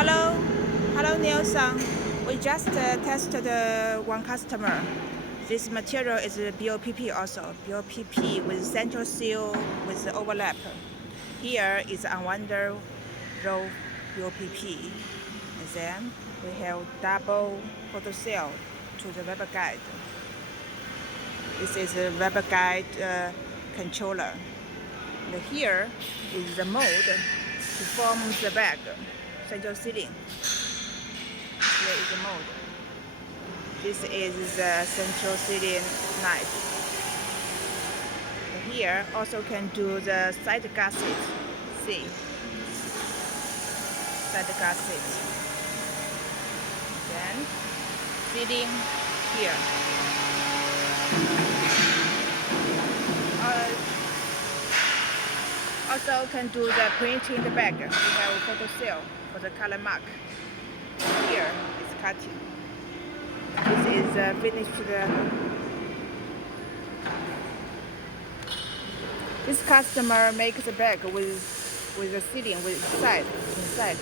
Hello Nielsen. We just tested one customer. This material is BOPP also. BOPP with central seal with overlap. Here is unwinder row BOPP. And then we have double photo cell to the rubber guide. This is a rubber guide controller. And here is the mold to form the bag, central sealing. Here is the mold. This is the central sealing knife. And here also can do the side gasket. See, side gasket. Then sealing here. Also can do the print in the bag. We have a photo cell for the color mark. Here is cutting. This is finished. This customer makes a bag with the sealing with side inside.